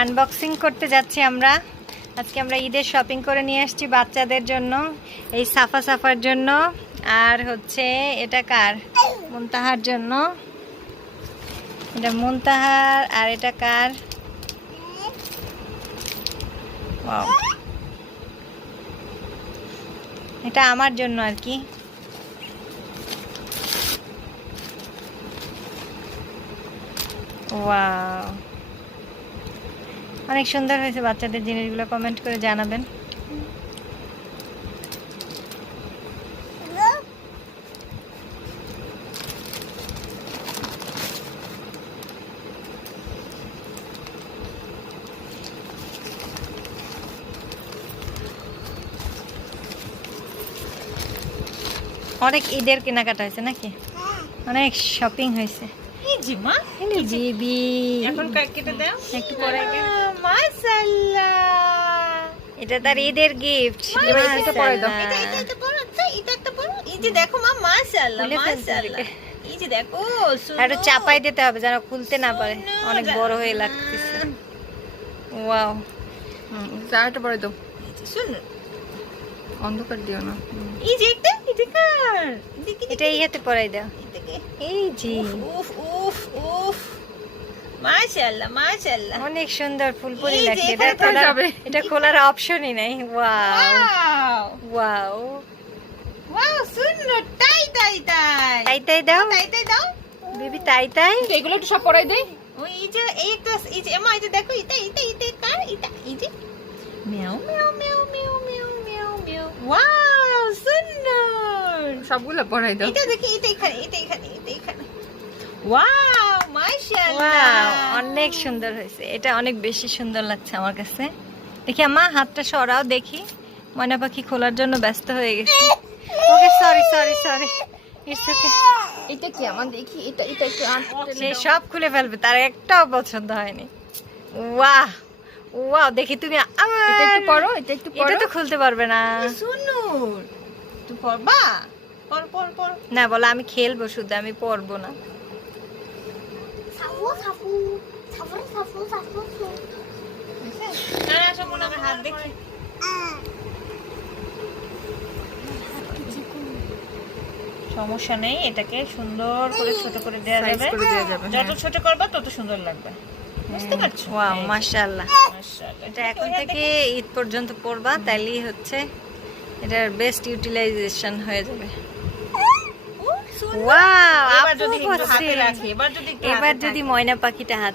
Unboxing করতে যাচ্ছি আমরা। আজকে আমরা ঈদের শপিং করে নিয়ে আসছি বাচ্চাদের জন্য, এই সাফার জন্য, আর হচ্ছে এটা কার, মুনতাহার জন্য। এটা মুনতাহার, আর এটা কার, ওয়াও, এটা আমার জন্য আর কি। ওয়াও, অনেক সুন্দর হয়েছে বাচ্চাদের জিনিসগুলো, কমেন্ট করে জানাবেন। অনেক ঈদের কেনাকাটা হয়েছে নাকি, অনেক শপিং হয়েছে। জিবি এখন কেটে দাও একটু পরে। মাশাআল্লাহ, এটা তার ঈদের গিফট। এটা পরে দাও, এটা পরো, এটা একটা পরো। এই যে দেখো মা, মাশাআল্লাহ মাশাআল্লাহ, এই যে দেখো, আর চাপাই দিতে হবে যেন খুলতে না পারে, অনেক বড় হয়ে লাগতেছে। ওয়াও, চাটা পরে দাও। শুন, অন্ধকার দিও না। এই যে এটা এই হাতে পরাই দাও। এই জি, উফ উফ উফ, মাশাআল্লাহ মাশাআল্লাহ, অনেক সুন্দর ফুলপুরি এই যে লাগছে। এখানে পরে যাবে। এটা খোলার অপশনই নাই। ওয়াও ওয়াও ওয়াও, ওয়াও, সুন্দর। তাই তাই তাই তাই তাই দাও তাই তাই দাও বেবি, তাই তাই। এগুলো একটু সব পরাই দেই। ওই এই যে এই একটা, এই যে মা, এই যে দেখো, এটা কার, এটা এই যে meow meow meow meow meow meow meow. Wow, সুন্দর। সবগুলো পরাই দাও। এটা দেখি, এটা এখানে। ওয়াও, মাশাআল্লাহ, ওয়াও, অনেক সুন্দর হয়েছে। এটা অনেক বেশি সুন্দর লাগছে আমার কাছে। দেখি আম্মা, হাতটা সরাও দেখি। ময়না পাখি খোলার জন্য ব্যস্ত হয়ে গেছে। Okay, sorry sorry sorry, it's okay. এটা কি আমার, দেখি এটা একটু সে সব খুলে ফেলবে, তার একটাও পছন্দ হয়নি। ওয়াও ওয়াও, দেখি তুমি এটা একটু পরো, এটা একটু পরো। এটা তো খুলতে পারবে না। সুনুর, তুই পরবা? পর। না, বলো আমি খেলবো শুধু, আমি পরবো না। না, সব মনে হবে হাত দেখি। সমস্যা নেই, এটাকে সুন্দর করে ছোট করে দেওয়া যাবে। যত ছোট করবা তত সুন্দর লাগবে, বুঝতে পারছো? ওয়াও, মাশাআল্লাহ। মাশাআল্লাহ। এটা এখন থেকে ঈদ পর্যন্ত পরবা, তাইলেই হচ্ছে এটার বেস্ট ইউটিলাইজেশন হয়ে যাবে। ওয়াও, এবার যদি একটু হাতে রাখি, এবার যদি এবার যদি ময়না পাখিটা হাতে